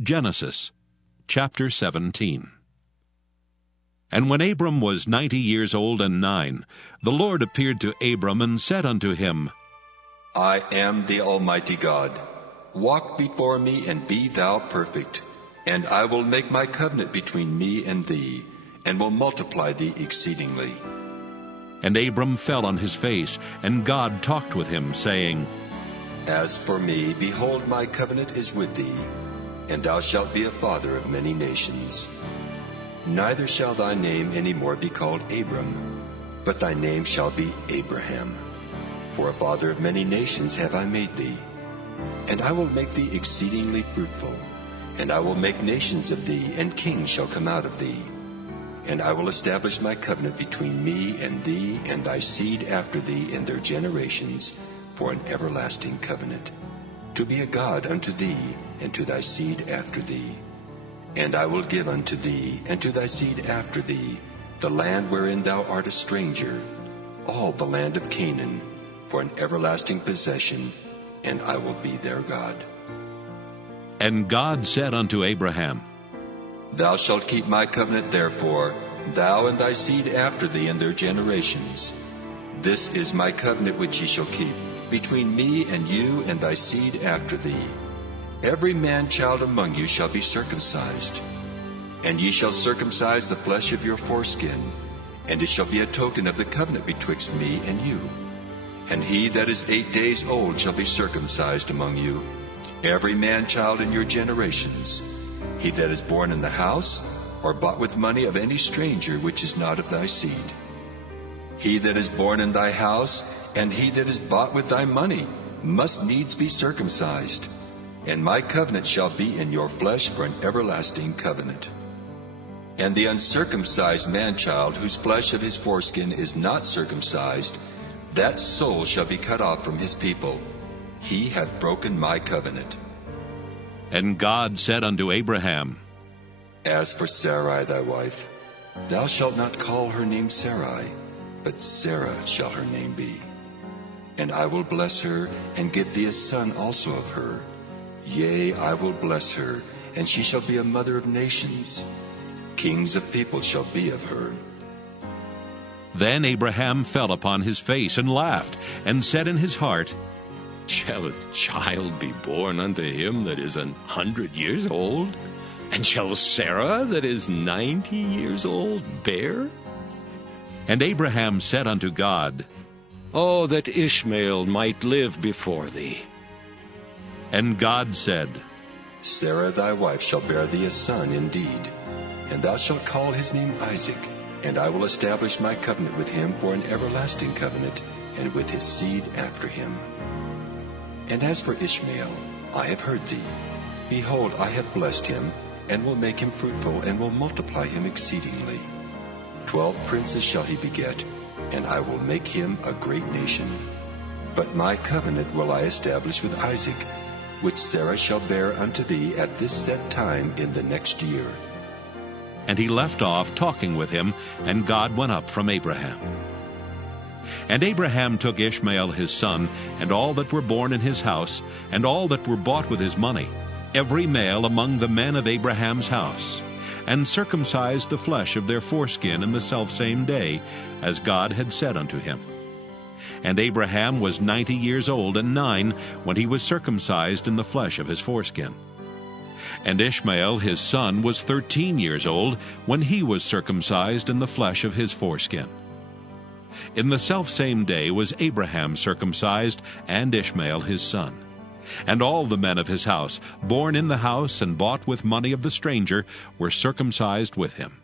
Genesis chapter 17. And when Abram was 90 years old and 9, the Lord appeared to Abram and said unto him, I am the Almighty God. Walk before me and be thou perfect. And I will make my covenant between me and thee, and will multiply thee exceedingly. And Abram fell on his face, and God talked with him, saying, As for me, behold, my covenant is with thee, and thou shalt be a father of many nations. Neither shall thy name any more be called Abram, but thy name shall be Abraham. For a father of many nations have I made thee. And I will make thee exceedingly fruitful, and I will make nations of thee, and kings shall come out of thee. And I will establish my covenant between me and thee and thy seed after thee in their generations, for an everlasting covenant, to be a God unto thee and to thy seed after thee. And I will give unto thee and to thy seed after thee the land wherein thou art a stranger, all the land of Canaan, for an everlasting possession, and I will be their God. And God said unto Abraham, Thou shalt keep my covenant therefore, thou and thy seed after thee in their generations. This is my covenant which ye shall keep, between me and you and thy seed after thee. Every man-child among you shall be circumcised. And ye shall circumcise the flesh of your foreskin, and it shall be a token of the covenant betwixt me and you. And he that is 8 days old shall be circumcised among you, every man-child in your generations. He that is born in the house, or bought with money of any stranger which is not of thy seed. He that is born in thy house, and he that is bought with thy money, must needs be circumcised. And my covenant shall be in your flesh for an everlasting covenant. And the uncircumcised man-child, whose flesh of his foreskin is not circumcised, that soul shall be cut off from his people. He hath broken my covenant. And God said unto Abraham, As for Sarai thy wife, thou shalt not call her name Sarai, but Sarah shall her name be. And I will bless her, and give thee a son also of her. Yea, I will bless her, and she shall be a mother of nations. Kings of people shall be of her. Then Abraham fell upon his face and laughed, and said in his heart, Shall a child be born unto him that is 100 years old? And shall Sarah that is 90 years old bear? And Abraham said unto God, Oh, that Ishmael might live before thee. And God said, Sarah thy wife shall bear thee a son indeed, and thou shalt call his name Isaac. And I will establish my covenant with him for an everlasting covenant, and with his seed after him. And as for Ishmael, I have heard thee. Behold, I have blessed him, and will make him fruitful, and will multiply him exceedingly. 12 princes shall he beget, and I will make him a great nation. But my covenant will I establish with Isaac, which Sarah shall bear unto thee at this set time in the next year. And he left off talking with him, and God went up from Abraham. And Abraham took Ishmael his son, and all that were born in his house, and all that were bought with his money, every male among the men of Abraham's house, and circumcised the flesh of their foreskin in the selfsame day, as God had said unto him. And Abraham was 90 years old and 9 when he was circumcised in the flesh of his foreskin. And Ishmael his son was 13 years old when he was circumcised in the flesh of his foreskin. In the selfsame day was Abraham circumcised, and Ishmael his son. And all the men of his house, born in the house and bought with money of the stranger, were circumcised with him.